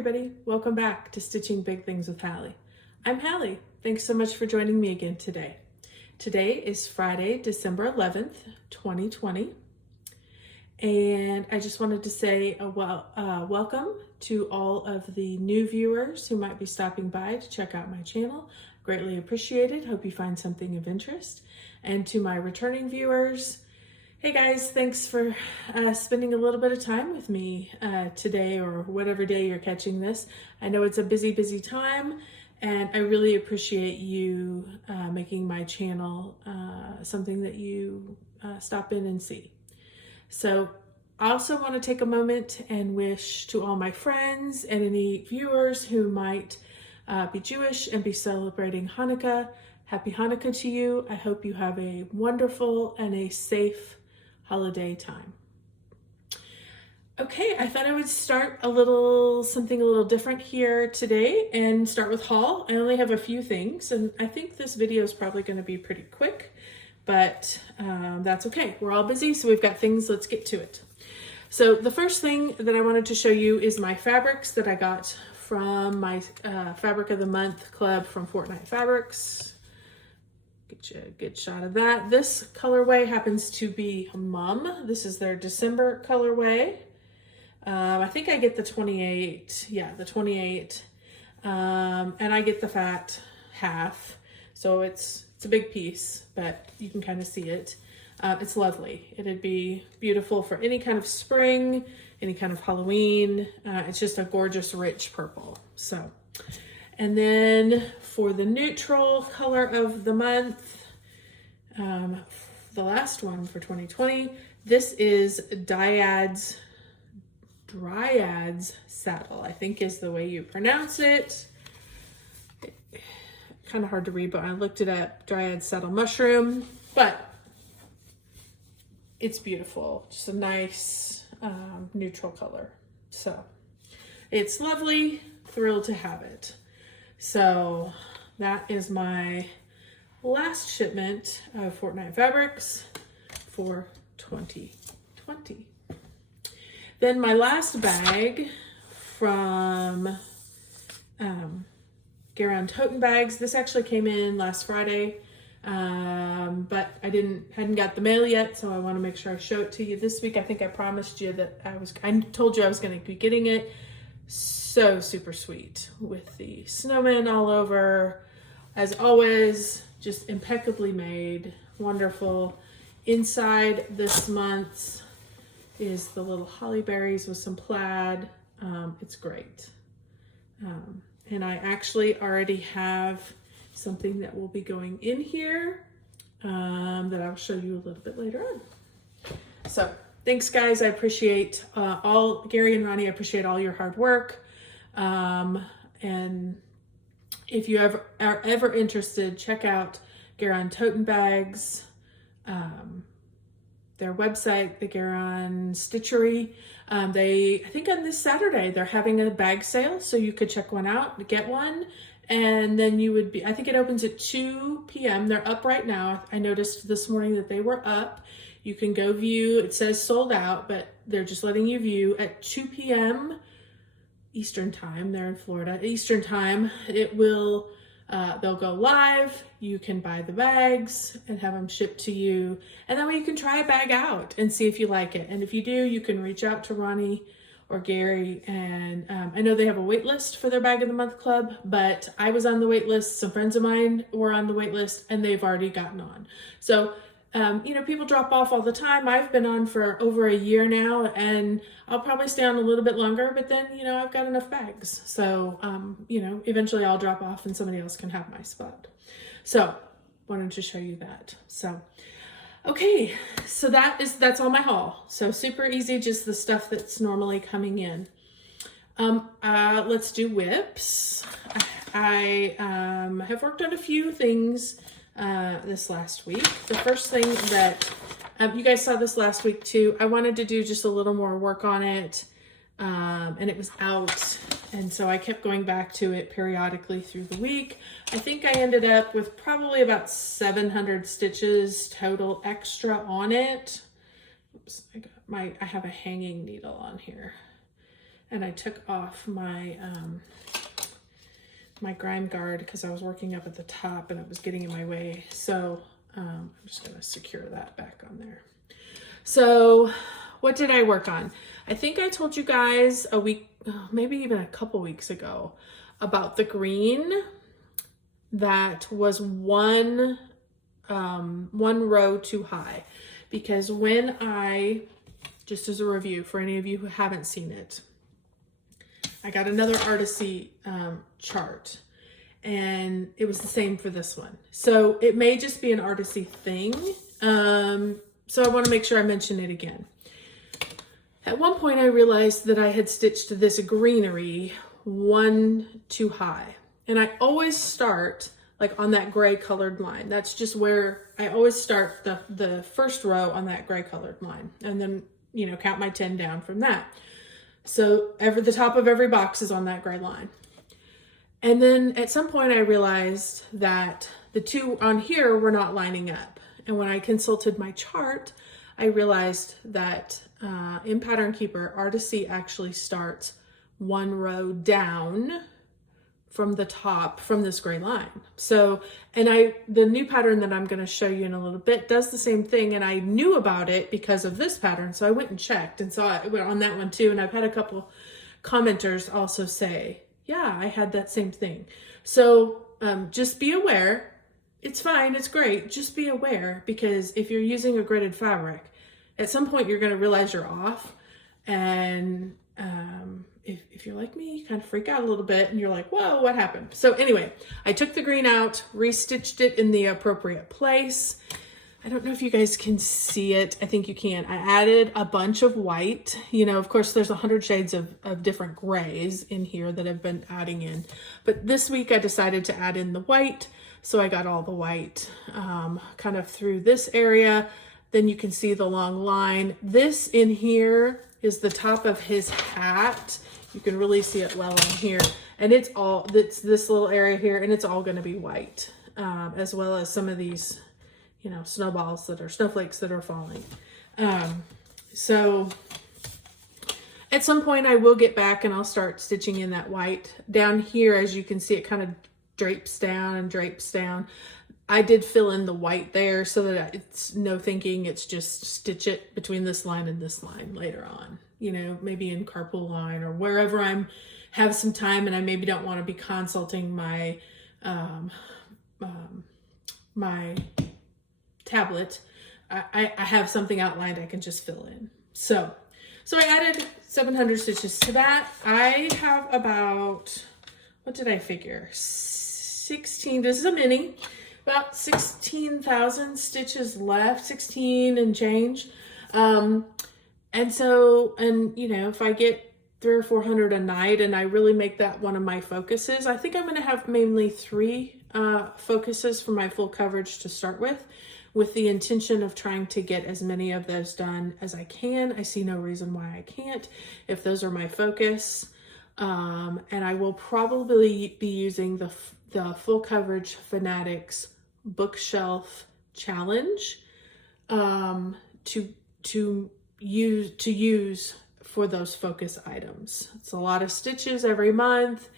everybody, welcome back to Stitching Big Things with Hallie. I'm Hallie. Thanks so much for joining me again today. Today is Friday, December 11th, 2020. And I just wanted to say welcome to all of the new viewers who might be stopping by to check out my channel. Greatly appreciated. Hope you find something of interest. And to my returning viewers, hey guys, thanks for spending a little bit of time with me today or whatever day you're catching this. I know it's a busy time, and I really appreciate you making my channel something that you stop in and see. So I also want to take a moment and wish to all my friends and any viewers who might be Jewish and be celebrating Hanukkah. Happy Hanukkah to you. I hope you have a wonderful and a safe holiday time. Okay, I thought I would start something a little different here today and start with haul. I only have a few things, and I think this video is probably going to be pretty quick, but that's okay. We're all busy, so we've got things. Let's get to it. So the first thing that I wanted to show you is my fabrics that I got from my Fabric of the Month club from Fortnite Fabrics. Get you a good shot of that. This colorway happens to be Mum. This is their December colorway. I think I get the 28. Yeah, the 28. And I get the fat half. So it's a big piece, but you can kind of see it. It's lovely. It'd be beautiful for any kind of spring, any kind of Halloween. It's just a gorgeous, rich purple. So. And then for the neutral color of the month, the last one for 2020, this is Dryad's Saddle, I think is the way you pronounce it. Kind of hard to read, but I looked it up, Dryad's Saddle Mushroom, but it's beautiful. Just a nice neutral color. So it's lovely, thrilled to have it. So that is my last shipment of Fortnite Fabrics for 2020. Then my last bag from Garon Toten Bags. This actually came in last Friday, but I hadn't got the mail yet, so I want to make sure I show it to you this week. I think I promised you that I told you I was going to be getting it. So super sweet with the snowman all over. As always, just impeccably made, wonderful. Inside this month's is the little holly berries with some plaid. It's great. And I actually already have something that will be going in here that I'll show you a little bit later on. So thanks guys, I appreciate Gary and Ronnie, I appreciate all your hard work. And if you are ever interested, check out Garon Toten Bags, their website, the Garon Stitchery. I think on this Saturday, they're having a bag sale, so you could check one out, get one, and then I think it opens at 2 p.m. They're up right now. I noticed this morning that they were up. You can go view, it says sold out, but they're just letting you view at 2 p.m. Eastern time. They're in Florida. Eastern time. They'll go live. You can buy the bags and have them shipped to you. And that way you can try a bag out and see if you like it. And if you do, you can reach out to Ronnie or Gary. And I know they have a wait list for their Bag of the Month club, but I was on the wait list. Some friends of mine were on the wait list and they've already gotten on. So people drop off all the time. I've been on for over a year now, and I'll probably stay on a little bit longer, but then, I've got enough bags. So, eventually I'll drop off and somebody else can have my spot. So wanted to show you that. So, okay. So that's all my haul. So super easy, just the stuff that's normally coming in. Let's do whips. I have worked on a few things this last week. The first thing that you guys saw this last week too, I wanted to do just a little more work on it, and it was out, and so I kept going back to it periodically through the week. I think I ended up with probably about 700 stitches total extra on it. Oops, I have a hanging needle on here. and I took off my my grime guard because I was working up at the top and it was getting in my way. So I'm just gonna secure that back on there. So what did I work on? I think I told you guys a week, maybe even a couple weeks ago, about the green that was one row too high. Because when I, just as a review for any of you who haven't seen it, I got another Artisy chart, and it was the same for this one. So it may just be an Artisy thing. So I want to make sure I mention it again. At one point I realized that I had stitched this greenery one too high. And I always start like on that gray colored line. That's just where I always start the first row on that gray colored line. And then, you know, count my 10 down from that. So the top of every box is on that gray line. And then at some point I realized that the two on here were not lining up. And when I consulted my chart, I realized that in Pattern Keeper, Artisy actually starts one row down from the top from this gray line. So, and the new pattern that I'm going to show you in a little bit does the same thing. And I knew about it because of this pattern. So I went and checked and saw it on that one too. And I've had a couple commenters also say, yeah, I had that same thing. So just be aware. It's fine. It's great. Just be aware, because if you're using a gridded fabric, at some point you're going to realize you're off. And if you're like me, you kind of freak out a little bit and you're like, whoa, what happened? So anyway, I took the green out, restitched it in the appropriate place. I don't know if you guys can see it. I think you can. I added a bunch of white. You know, of course, there's 100 shades of different grays in here that I've been adding in. But this week I decided to add in the white. So I got all the white kind of through this area. Then you can see the long line. This in here is the top of his hat. You can really see it well in here. And it's this little area here, and it's all gonna be white, as well as some of these, you know, snowflakes that are falling. So at some point I will get back and I'll start stitching in that white. Down here, as you can see, it kind of drapes down and drapes down. I did fill in the white there so that it's no thinking, it's just stitch it between this line and this line later on, you know, maybe in carpool line or wherever have some time and I maybe don't want to be consulting my my tablet. I have something outlined I can just fill in. So I added 700 stitches to that. I have about, what did I figure? 16, this is a mini, about 16,000 stitches left, 16 and change. And you know, if I get 300 or 400 a night and I really make that one of my focuses, I think I'm going to have mainly 3 focuses for my full coverage to start with the intention of trying to get as many of those done as I can. I see no reason why I can't if those are my focus. And I will probably be using the Full Coverage Fanatics Bookshelf Challenge to use for those focus items. It's a lot of stitches every month.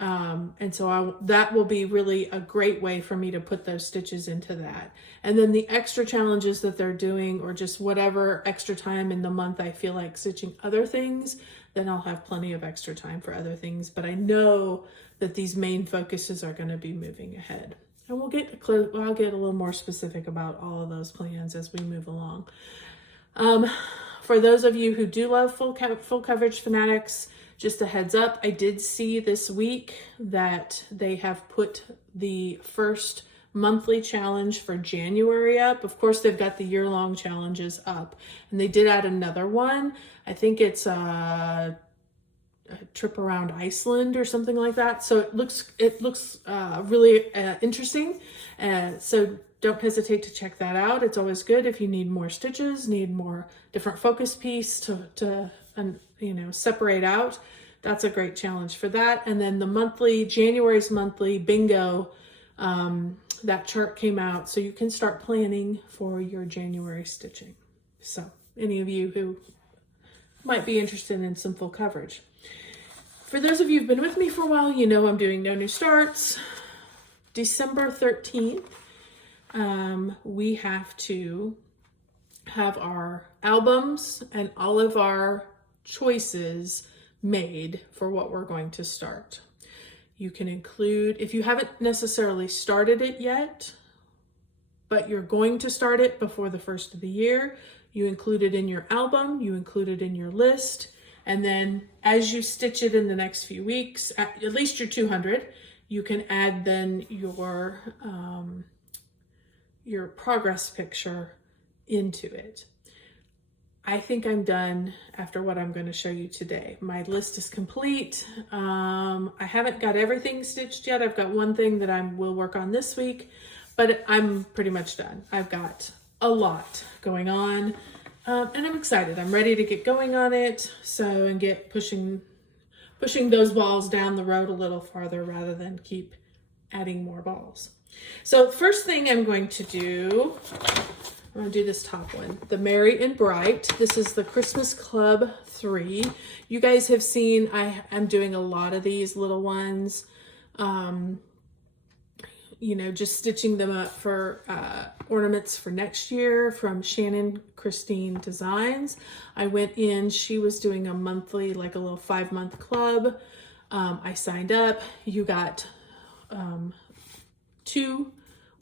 And so that will be really a great way for me to put those stitches into that. And then the extra challenges that they're doing, or just whatever extra time in the month I feel like stitching other things, then I'll have plenty of extra time for other things. But I know that these main focuses are going to be moving ahead. And I'll get a little more specific about all of those plans as we move along. For those of you who do love Full Coverage Fanatics, just a heads up, I did see this week that they have put the first monthly challenge for January up. Of course, they've got the year-long challenges up, and they did add another one. I think it's a trip around Iceland or something like that. So it looks really interesting. So don't hesitate to check that out. It's always good if you need more stitches, need more different focus piece to separate out. That's a great challenge for that. And then January's monthly bingo, that chart came out, so you can start planning for your January stitching. So any of you who might be interested in some full coverage. For those of you who've been with me for a while, you know I'm doing No New Starts. December 13th, we have to have our albums and all of our choices made for what we're going to start. You can include, if you haven't necessarily started it yet, but you're going to start it before the first of the year, you include it in your album, you include it in your list, and then as you stitch it in the next few weeks, at least your 200, you can add then your progress picture into it. I think I'm done after what I'm going to show you today. My list is complete. I haven't got everything stitched yet. I've got one thing that I will work on this week, but I'm pretty much done. I've got a lot going on, and I'm excited. I'm ready to get going on it, and get pushing those balls down the road a little farther rather than keep adding more balls. So first thing I'm going to do, I'm going to do this top one, the Merry and Bright. This is the Christmas Club 3. You guys have seen, I'm doing a lot of these little ones, just stitching them up for ornaments for next year from Shannon Christine Designs. I went in, she was doing a monthly, like a little 5-month club. I signed up. You got 2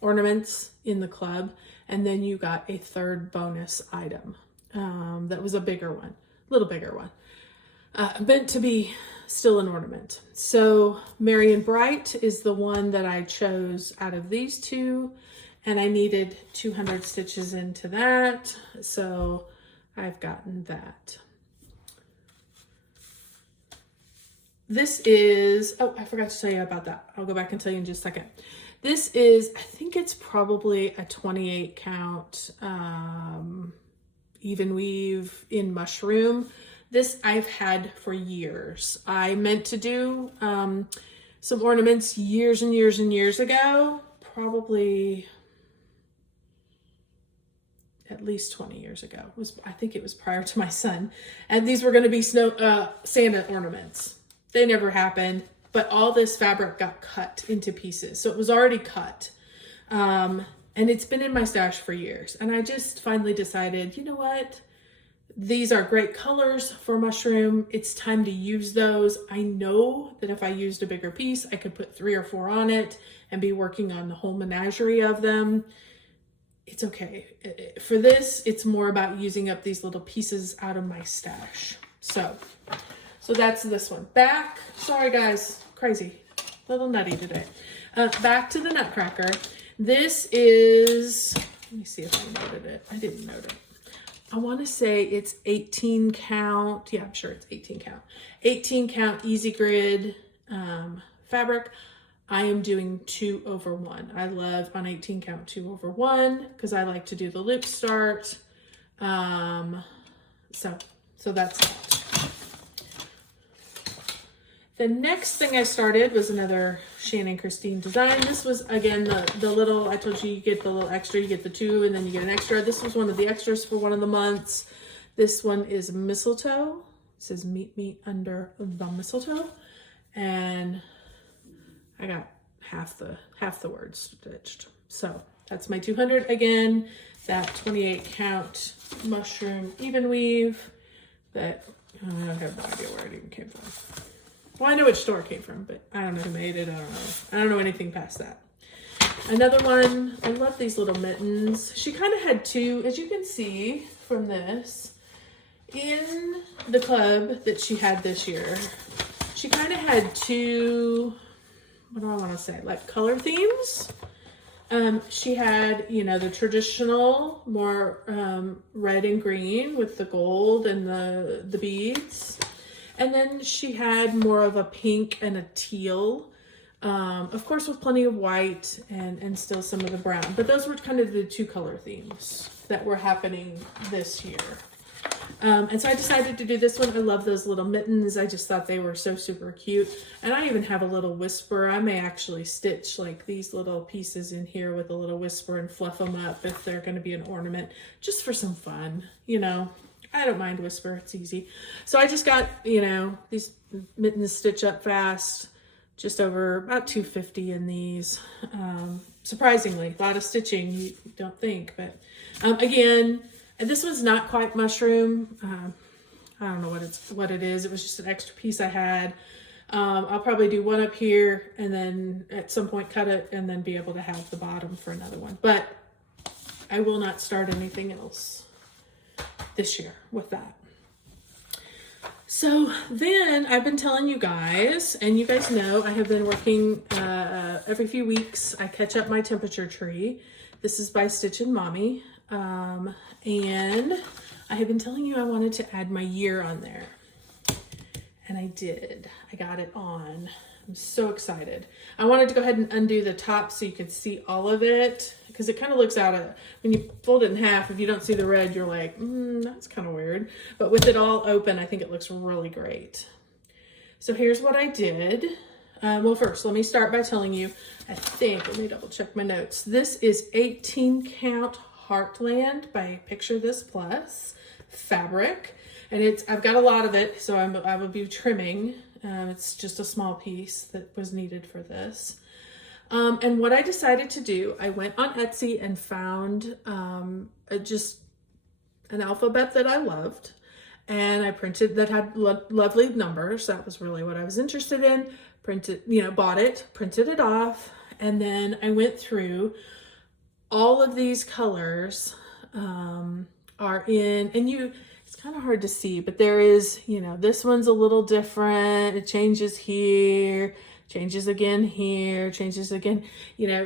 ornaments in the club, and then you got a 3rd bonus item. That was a bigger one, a little bigger one, meant to be still an ornament. So Merry and Bright is the one that I chose out of these 2, and I needed 200 stitches into that, so I've gotten that. This is, oh, I forgot to tell you about that. I'll go back and tell you in just a second. This is, I think it's probably a 28 count even weave in mushroom. This I've had for years. I meant to do some ornaments years and years and years ago, probably at least 20 years ago. I think it was prior to my son. And these were going to be Santa ornaments. They never happened, but all this fabric got cut into pieces. So it was already cut. And it's been in my stash for years. And I just finally decided, you know what? These are great colors for mushroom. It's time to use those. I know that if I used a bigger piece, I could put 3 or 4 on it and be working on the whole menagerie of them. It's okay. For this, it's more about using up these little pieces out of my stash. So that's this one. Back, sorry guys, crazy, a little nutty today. Back to the Nutcracker. This is, let me see if I noted it. I didn't note it. I want to say it's 18 count. Yeah, I'm sure it's 18 count. 18 count easy grid fabric. I am doing 2/1. I love on 18 count 2/1 because I like to do the loop start. So that's that. The next thing I started was another Shannon Christine design. This was, again, the little, I told you, you get the little extra, you get the 2 and then you get an extra. This was one of the extras for one of the months. This one is mistletoe. It says meet me under the mistletoe. And I got half the words stitched. So that's my 200 again, that 28 count mushroom even weave that I have no idea where it even came from. Well, I know which store it came from, but I don't know who made it. I don't know anything past that. Another one, I love these little mittens. She kind of had 2, as you can see from this, in the club that she had this year. She kind of had 2, what do I want to say, like color themes. She had, the traditional, more red and green with the gold and the beads. And then she had more of a pink and a teal, of course with plenty of white and still some of the brown. But those were kind of the 2 color themes that were happening this year. And so I decided to do this one. I love those little mittens. I just thought they were so super cute. And I even have a little whisper. I may actually stitch like these little pieces in here with a little whisper and fluff them up if they're going to be an ornament, just for some fun. I don't mind whisper, it's easy. So I just got, you know, these mittens Stitch Up Fast, just over about $2.50 in these. Surprisingly, a lot of stitching, you don't think, but again, and this one's not quite mushroom. I don't know what it is. It was just an extra piece I had. I'll probably do one up here and then at some point cut it and then be able to have the bottom for another one. But I will not start anything else this year with that. So then I've been telling you guys, and you guys know I have been working every few weeks. I catch up my temperature tree. This is by Stitchin' Mommy. And I have been telling you I wanted to add my year on there. And I did. I got it on. I'm so excited. I wanted to go ahead and undo the top so you could see all of it, because it kind of looks out of, when you fold it in half, if you don't see the red, you're like, that's kind of weird. But with it all open, I think it looks really great. So here's what I did. Well, first, let me start by telling you, let me double check my notes. This is 18 count Heartland by Picture This Plus fabric. And I've got a lot of it, so I will be trimming. It's just a small piece that was needed for this. And what I decided to do, I went on Etsy and found just an alphabet that I loved. And I printed, that had lovely numbers. That was really what I was interested in. Bought it, printed it off. And then I went through all of these colors are in, and it's kind of hard to see, but there is, this one's a little different. It changes here, changes again here, changes again,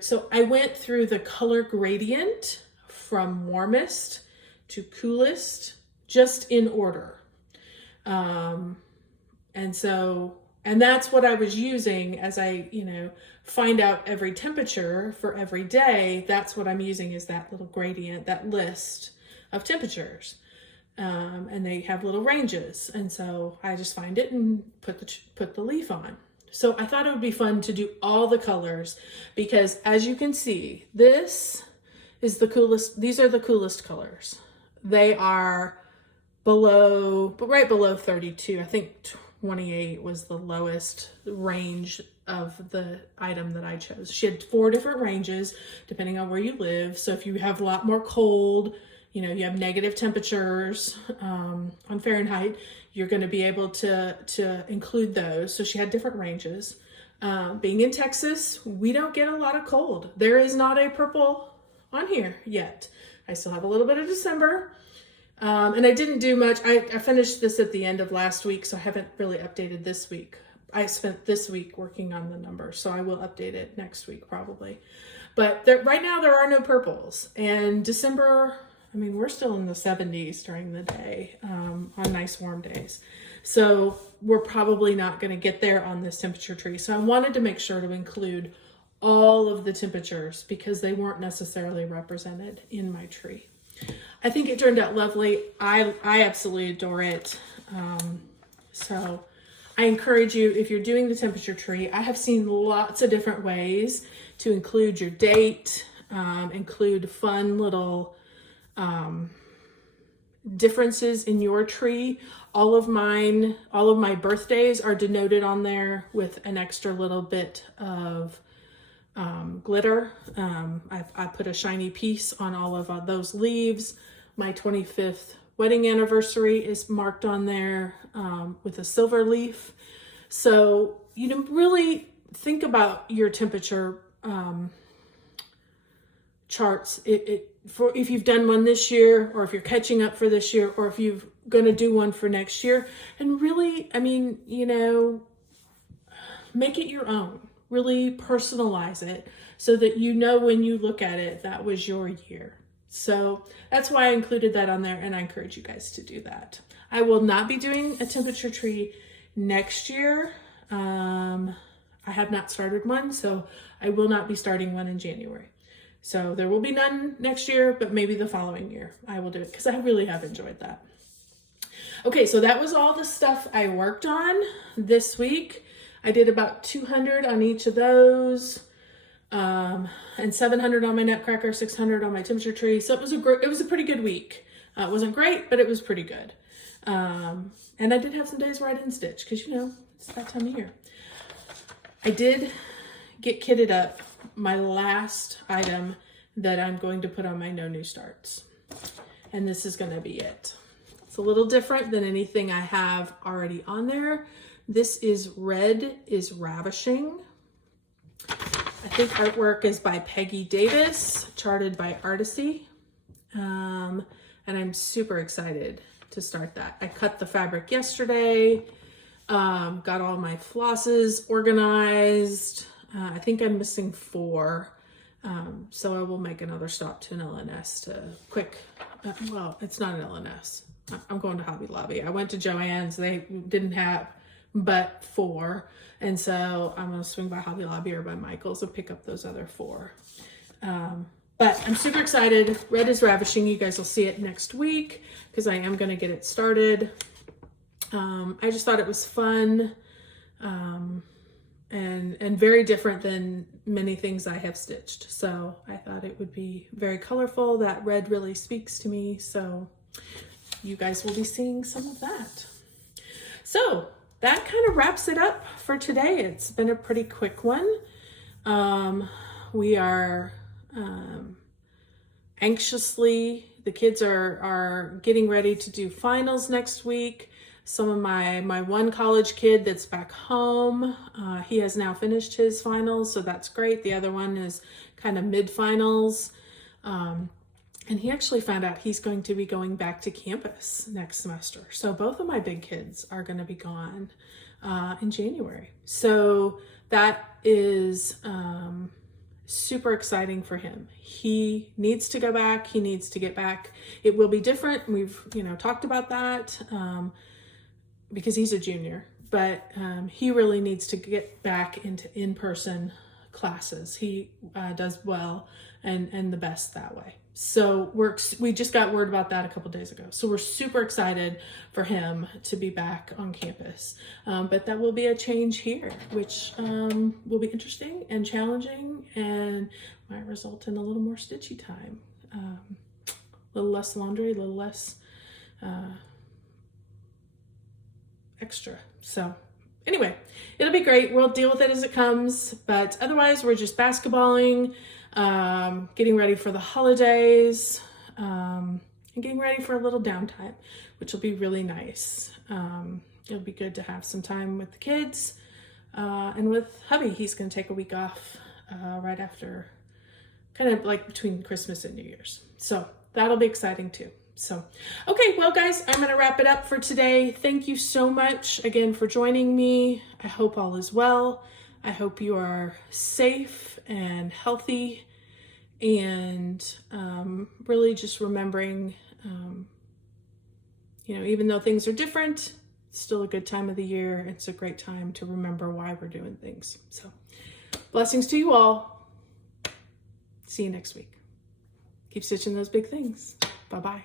so I went through the color gradient from warmest to coolest, just in order. And that's what I was using as I, find out every temperature for every day. That's what I'm using, is that little gradient, that list of temperatures. And they have little ranges. And so I just find it and put the leaf on. So I thought it would be fun to do all the colors, because as you can see, this is the coolest. These are the coolest colors. They are right below 32. I think 28 was the lowest range of the item that I chose. She had 4 different ranges depending on where you live. So if you have a lot more cold, you have negative temperatures on Fahrenheit, you're going to be able to include those. So she had different ranges. Being in Texas, we don't get a lot of cold. There is not a purple on here yet. I still have a little bit of December. And I didn't do much. I finished this at the end of last week, so I haven't really updated this week. I spent this week working on the numbers, so I will update it next week probably. But right now there are no purples. And December, we're still in the 70s during the day on nice warm days. So we're probably not going to get there on this temperature tree. So I wanted to make sure to include all of the temperatures because they weren't necessarily represented in my tree. I think it turned out lovely. I absolutely adore it. So I encourage you, if you're doing the temperature tree, I have seen lots of different ways to include your date, include fun little differences in your tree. All of my birthdays are denoted on there with an extra little bit of glitter. I put a shiny piece on all of those leaves. My 25th wedding anniversary is marked on there with a silver leaf. So really think about your temperature charts. If you've done one this year, or if you're catching up for this year, or if you're going to do one for next year, and really, make it your own. Really personalize it so that when you look at it, that was your year. So that's why I included that on there, and I encourage you guys to do that. I will not be doing a temperature tree next year. I have not started one, so I will not be starting one in January. So there will be none next year, but maybe the following year I will do it because I really have enjoyed that. Okay, so that was all the stuff I worked on this week. I did about 200 on each of those, and 700 on my nutcracker, 600 on my temperature tree. So it was a pretty good week. It wasn't great, but it was pretty good. And I did have some days where I didn't stitch because, you know, it's that time of year. I did get kitted up my last item that I'm going to put on my no new starts. And this is going to be it. It's a little different than anything I have already on there. This is Red is Ravishing. I think artwork is by Peggy Davis, charted by Artisy. And I'm super excited to start that. I cut the fabric yesterday, got all my flosses organized. I think I'm missing 4. So I will make another stop to an LNS to quick, well, it's not an LNS. I'm going to Hobby Lobby. I went to Joann's, they didn't have but 4. And so I'm going to swing by Hobby Lobby or by Michael's and pick up those other 4. But I'm super excited. Red is Ravishing. You guys will see it next week because I am going to get it started. I just thought it was fun and very different than many things I have stitched. So I thought it would be very colorful. That red really speaks to me. So you guys will be seeing some of that. So that kind of wraps it up for today. It's been a pretty quick one. We are anxiously, the kids are getting ready to do finals next week. Some of my one college kid that's back home, he has now finished his finals, so that's great. The other one is kind of mid-finals. And he actually found out he's going to be going back to campus next semester. So both of my big kids are going to be gone in January. So that is super exciting for him. He needs to go back. He needs to get back. It will be different. We've, talked about that because he's a junior, but he really needs to get back into in-person classes. He does well and the best that way. So we just got word about that a couple days ago. So we're super excited for him to be back on campus. But that will be a change here, which will be interesting and challenging and might result in a little more stitchy time. A little less laundry, a little less extra. So anyway, it'll be great. We'll deal with it as it comes. But otherwise, we're just basketballing, getting ready for the holidays, and getting ready for a little downtime, which will be really nice. It'll be good to have some time with the kids, and with hubby. He's going to take a week off right after, kind of like between Christmas and New Year's. So that'll be exciting too. So, okay, well guys, I'm going to wrap it up for today. Thank you so much again for joining me. I hope all is well. I hope you are safe and healthy, and really just remembering, even though things are different, it's still a good time of the year. It's a great time to remember why we're doing things. So blessings to you all. See you next week. Keep stitching those big things. Bye-bye.